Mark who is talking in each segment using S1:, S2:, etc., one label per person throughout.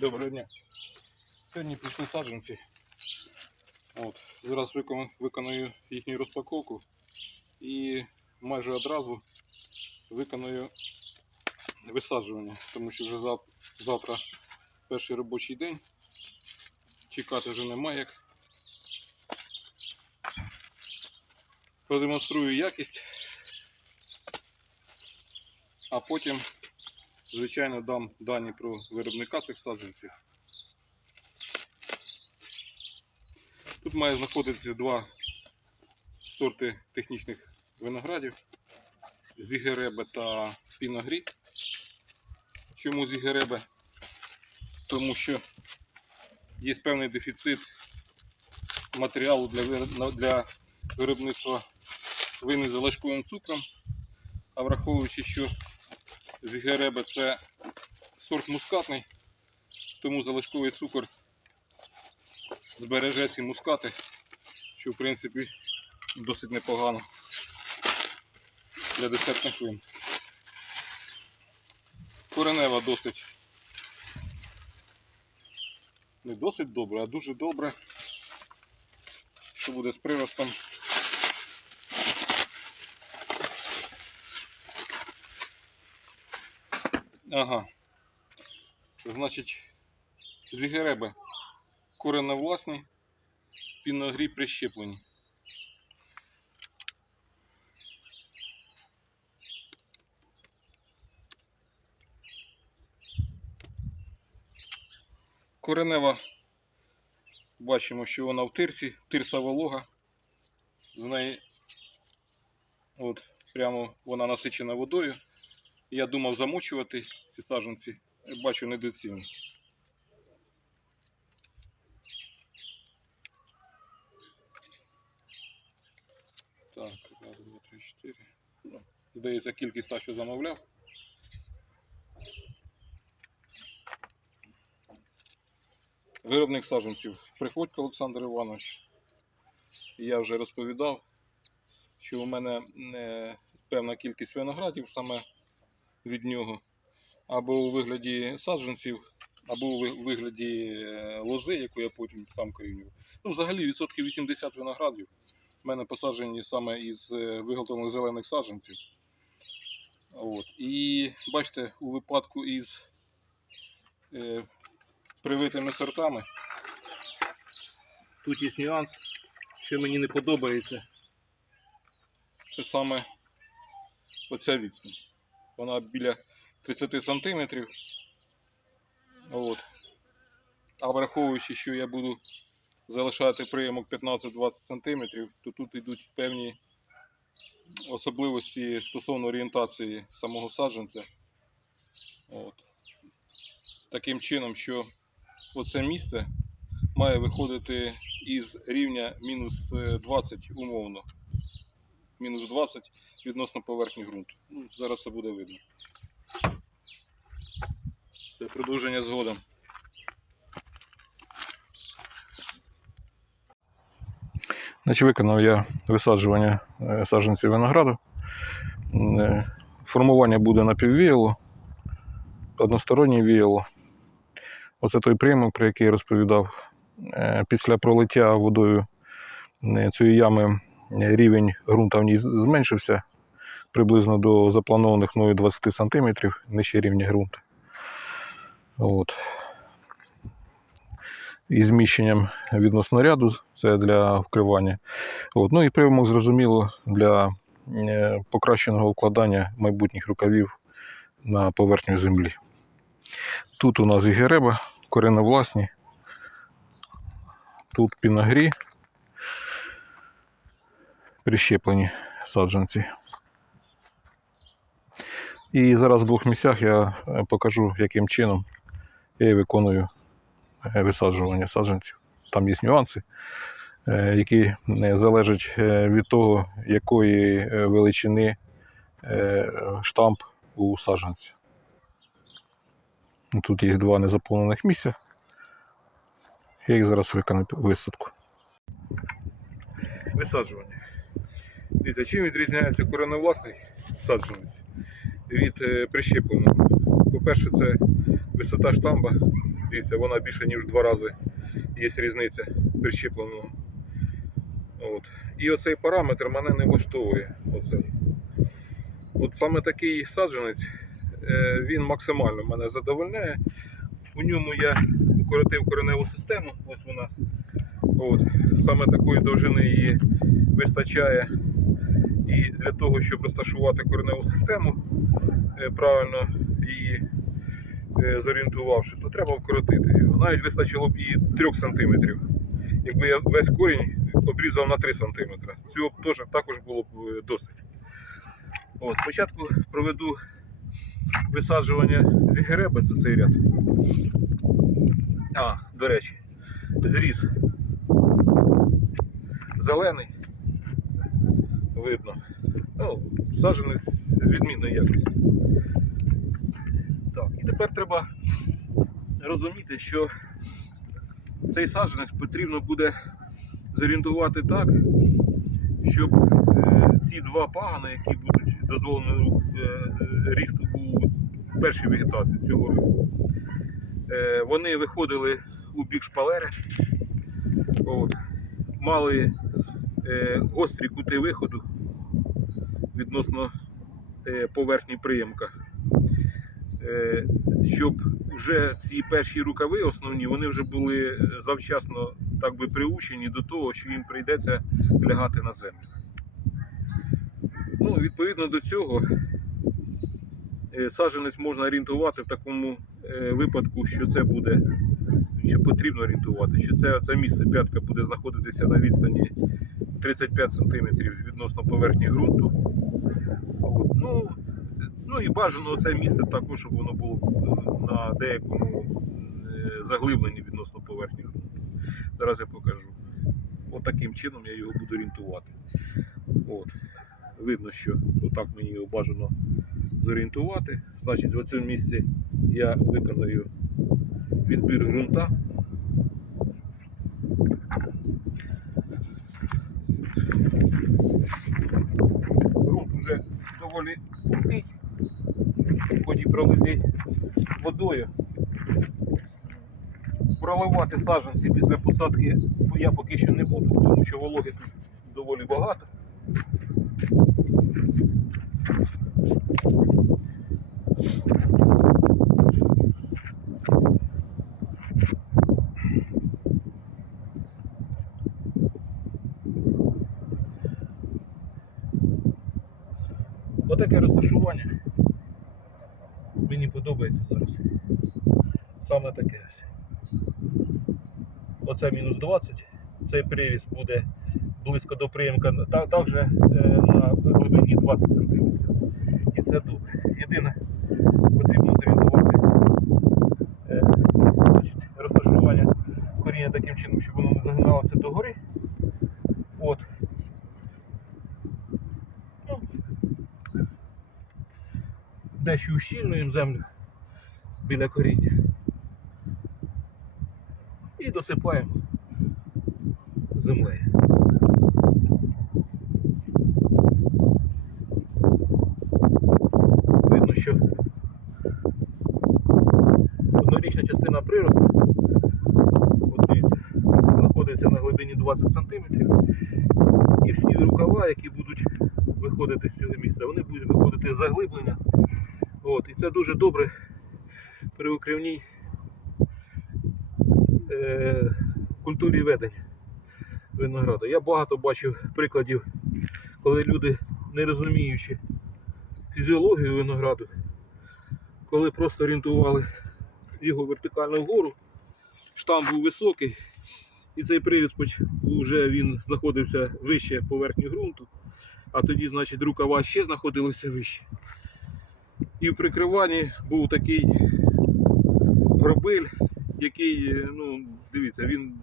S1: Доброго дня. Сьогодні прийшли саджанці. От. Зараз виконую їхню розпаковку і майже одразу виконую висаджування, тому що вже завтра перший робочий день. Чекати вже немає як. Продемонструю якість, а потім звичайно, дам дані про виробника цих саджанців. Тут має знаходитися два сорти технічних виноградів Зігеребе та Піногрі. Чому Зігеребе? Тому що є певний дефіцит матеріалу для, виробництва вини залишковим цукром, а враховуючи, що Зігеребе це сорт мускатний, тому залишковий цукор збереже ці мускати, що в принципі досить непогано для десертних вин. Коренева досить не досить добре, а дуже добре, що буде з приростом. Ага. Значить, зігереби кореневласні, піногрі прищеплені. Коренева, бачимо, що вона в тирсі, тирса волога. З неї от, прямо вона насичена водою. Я думав замочувати ці саджанці, бачу недоцільно. Так, раз, два, три, чотири. Ну, здається, кількість та, що замовляв. Виробник саджанців Приходько Олександр Іванович. Я вже розповідав, що у мене е, певна кількість виноградів саме від нього, або у вигляді саджанців, або у вигляді е, лози, яку я потім сам корінював. Ну, взагалі відсотків 80 виноградів в мене посаджені саме із е, виготовлених зелених саджанців. От. І бачите, у випадку із е, привитими сортами, тут є нюанс, що мені не подобається. Це саме оця відстань. Вона біля 30 сантиметрів. От. А враховуючи, що я буду залишати приємок 15-20 сантиметрів, то тут йдуть певні особливості стосовно орієнтації самого саджанця. От. Таким чином, що оце місце має виходити із рівня мінус е, 20 умовно. Мінус 20 відносно поверхні ґрунту. Ну, зараз все буде видно. Це продовження згодом. Значить, виконав я висаджування е, саджанців винограду. Е, Формування буде напіввіяло, одностороннє віяло. Оце той приймок, про який я розповідав. Е, Після пролиття водою цієї ями рівень ґрунта в ній зменшився приблизно до запланованих мною 20 см нижче рівня ґрунту. От. Із зміщенням відносно ряду, це для вкривання. От. Ну і приймок, зрозуміло, для е, покращеного вкладання майбутніх рукавів на поверхню землі. Тут у нас і гереба, кореновласні, тут піногрі, прищеплені саджанці. І зараз в двох місцях я е, покажу, яким чином я виконую е, висаджування саджанців. Там є нюанси, е, які залежать від того, якої величини штамп у саджанці. Тут є два незаповнених місця. Я їх зараз виконую висадку. Висаджування. Дивіться, чим відрізняється кореновласний саджанець від е, прищепленого. По-перше, це висота штамба Дивіться, вона більше ніж два рази є різниця прищепленого. От. І оцей параметр мене не влаштовує. Оцей. От саме такий саджанець, е, він максимально мене задовольняє. У ньому я укоротив кореневу систему, ось вона. От. Саме такої довжини її вистачає. І для того, щоб розташувати кореневу систему правильно її е, зорієнтувавши, то треба вкоротити його. Навіть вистачило б і 3 см. Якби я весь корінь обрізав на 3 см. Цього теж також було б е, досить. От, спочатку проведу висаджування зігереби, це цей ряд. А, до речі, зріз зелений. Видно. Ну, саджанець відмінної якості. Так, і тепер треба розуміти, що цей саджанець потрібно буде зорієнтувати так, щоб е, ці два пагани, які будуть дозволені рісту у першій вегетації цього року, е, вони виходили у бік шпалери, от, мали е, гострі кути виходу відносно е, поверхні приємка. Е, щоб вже ці перші рукави основні вони вже були завчасно так би приучені до того, що їм прийдеться лягати на землю. Ну, відповідно до цього, е, саджанець можна орієнтувати в такому випадку, що це буде, що потрібно орієнтувати, що це, це місце п'ятка буде знаходитися на відстані 35 см відносно поверхні ґрунту. От, ну, ну і бажано це місце також, щоб воно було е, на деякому е, заглибленні відносно поверхні ґрунту. Зараз я покажу. От чином я його буду орієнтувати. От. Видно, що отак мені його бажано зорієнтувати. Значить, в цьому місці я виконую відбір ґрунта. Ґрунт вже доволі густий, хоч і пролитий водою. Проливати саджанці після посадки я поки що не буду, тому що вологи тут доволі багато. Отаке розташування. Мені подобається зараз. Саме таке ось. Оце мінус 20. Цей приріз буде близько до приємка, також е, на глибині 20 см. І це добре. Єдине, потрібно зорієнтувати е, розташування коріння таким чином, щоб воно не загиналося догори. От. Ну, дещо ущільнуємо землю біля коріння. І досипаємо землею. Видно, що однорічна частина приросту знаходиться на глибині 20 см. І всі рукава, які будуть виходити з цього місця, вони будуть виходити заглиблення. От, і це дуже добре при укривній е, ведення винограду. Я багато бачив прикладів, коли люди, не розуміючи фізіологію винограду, коли просто орієнтували його вертикально вгору, штам був високий, і цей приріз вже він знаходився вище поверхні ґрунту, а тоді, значить, рукава ще знаходилися вище. І в прикриванні був такий гробиль, який, ну, дивіться, він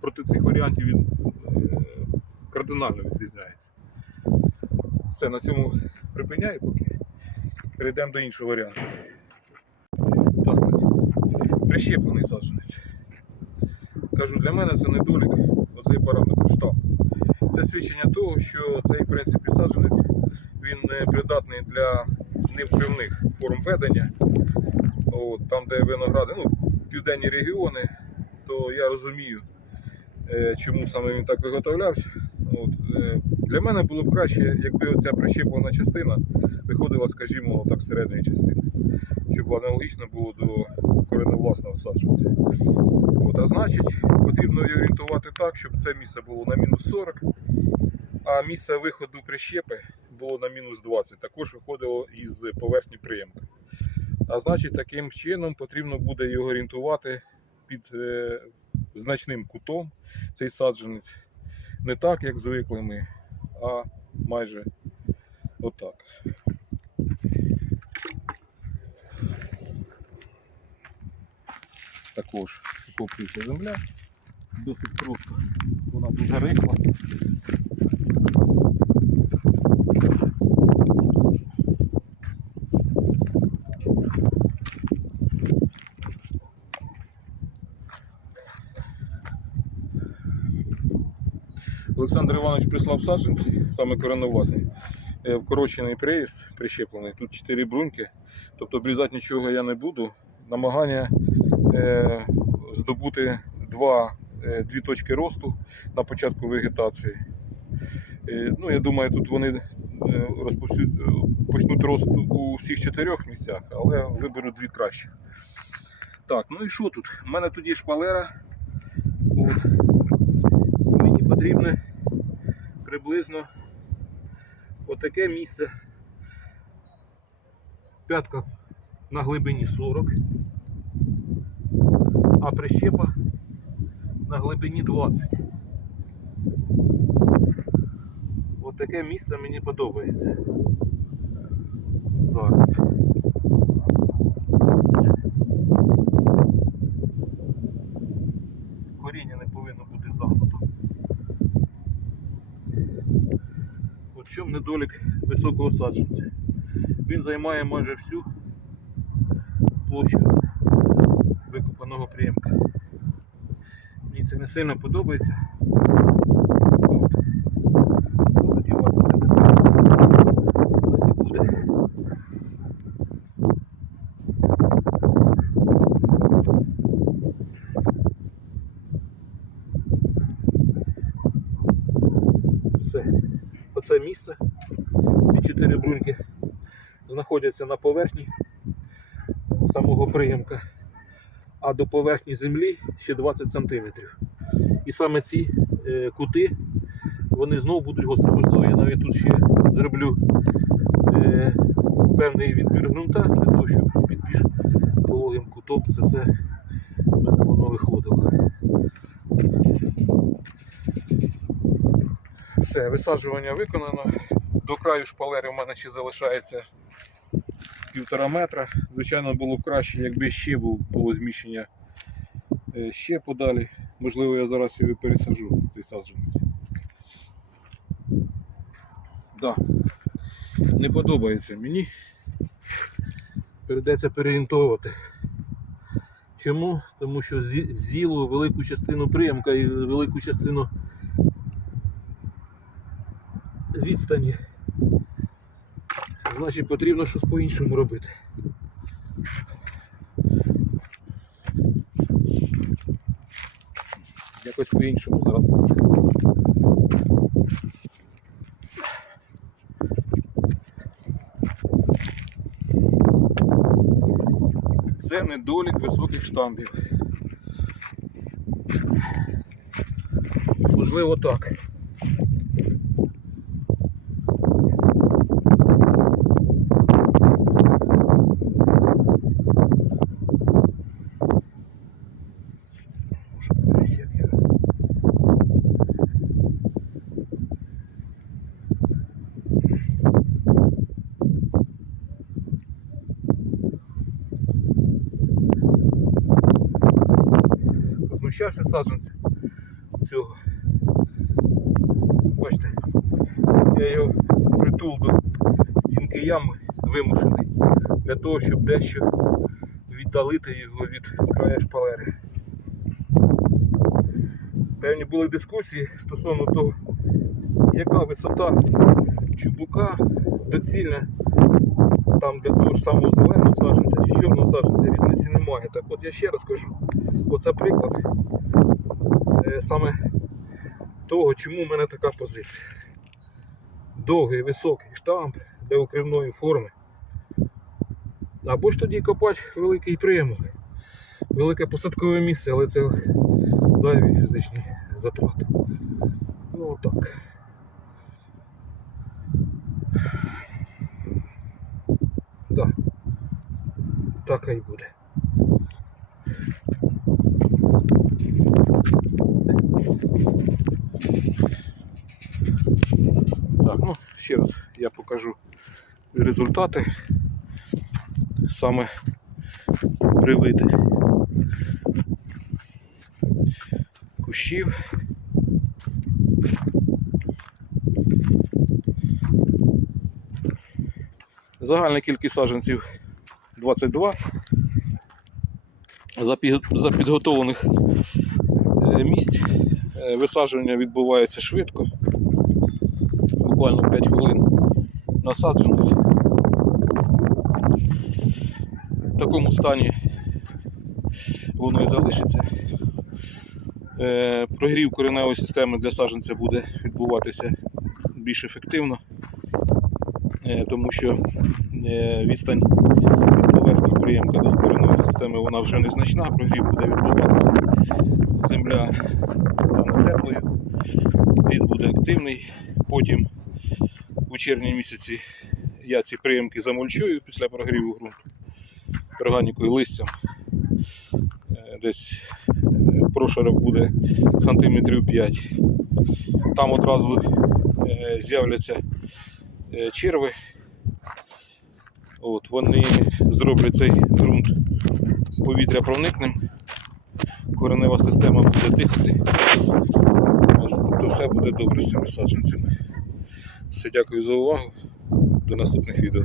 S1: проти цих варіантів він е, кардинально відрізняється. Все, на цьому припиняю поки. Перейдемо до іншого варіанту. Так, прищеплений саджанець. Кажу, для мене це недолік, оцей параметр штаб. Це свідчення того, що цей в принципі саджанець він не придатний для невкривних форм ведення. от, там, де виногради, ну, південні регіони, то я розумію, чому саме він так виготовлявся. От, е, для мене було б краще, якби оця прищеплена частина виходила, скажімо, так, середньої частини, щоб аналогічно було до кореневласного саджанця. От, а значить, потрібно її орієнтувати так, щоб це місце було на мінус 40, а місце виходу прищепи було на мінус 20. Також виходило із поверхні приємка. А значить, таким чином потрібно буде його орієнтувати під е, значним кутом цей саджанець. Не так, як звикли ми, а майже отак. Також покрита земля. Досить просто. Вона дуже рихла. Олександр Прислав саджанці, саме коренновласний, е, вкорочений приїзд прищеплений. Тут 4 бруньки, тобто обрізати нічого я не буду. Намагання е, здобути два, е, дві точки росту на початку вегетації. Е, ну, я думаю, тут вони е, почнуть рост у всіх чотирьох місцях, але виберу дві кращі. Так, ну і що тут? У мене тут є шпалера. От. Мені потрібно приблизно отаке місце. П'ятка на глибині 40, а прищепа на глибині 20. Отаке місце мені подобається. Зараз. Коріння не повинно бути загнуто. От в чому недолік високого саджанця. Він займає майже всю площу викопаного приємка. Мені це не сильно подобається. От. Але дівати це не так і буде. Все. Оце місце. Ці чотири бруньки знаходяться на поверхні самого приємка, а до поверхні землі ще 20 см. І саме ці е, кути вони знову будуть гострі. Можливо, я навіть тут ще зроблю е, певний відбір ґрунта для того, щоб під більш пологим кутом це все в мене воно виходило. Все, висаджування виконано. До краю шпалери в мене ще залишається півтора метра. Звичайно, було б краще, якби ще було зміщення е, ще подалі. Можливо, я зараз його пересаджу, цей саджанець. Да. Не подобається мені. Придеться переорієнтовувати. Чому? Тому що з'їло велику частину приємка і велику частину відстані. Значить потрібно щось по-іншому робити. Якось по-іншому зараз. Це недолік високих штамбів. Можливо так. Возмущався саджанцем цього. Бачите, я його притул до стінки ями вимушений для того, щоб дещо віддалити його від краю шпалери. Певні були дискусії стосовно того, яка висота чубука доцільна там для того ж самого зеленого саджанця чи чорного саджанця різниці уваги. Так от я ще раз кажу, оце приклад е, саме того, чому в мене така позиція. Довгий високий штамп для укривної форми. Або ж тоді копати великий приймок, велике посадкове місце, але це зайві фізичні затрати. Ну так. Так і буде. Так, ну, ще раз я покажу результати саме привиди кущів. Загальна кількість саджанців 22. За підготовлених е, місць е, висадження відбувається швидко, буквально 5 хвилин насадженість. В такому стані воно і залишиться. Е, Прогрів кореневої системи для саджанця буде відбуватися більш ефективно, е, тому що відстань від поверхні приємка до кореневої системи вона вже незначна, прогрів буде відбуватися. Земля теплою, ліс буде активний. Потім у червні місяці я ці приємки замульчую після прогріву ґрунту органікою листям. Е, Десь е, прошарок буде сантиметрів 5. Там одразу е, з'являться черви. От, вони зроблять цей ґрунт повітря проникним, коренева система буде дихати. то все буде добре з цими саджанцями. Все, дякую за увагу. До наступних відео.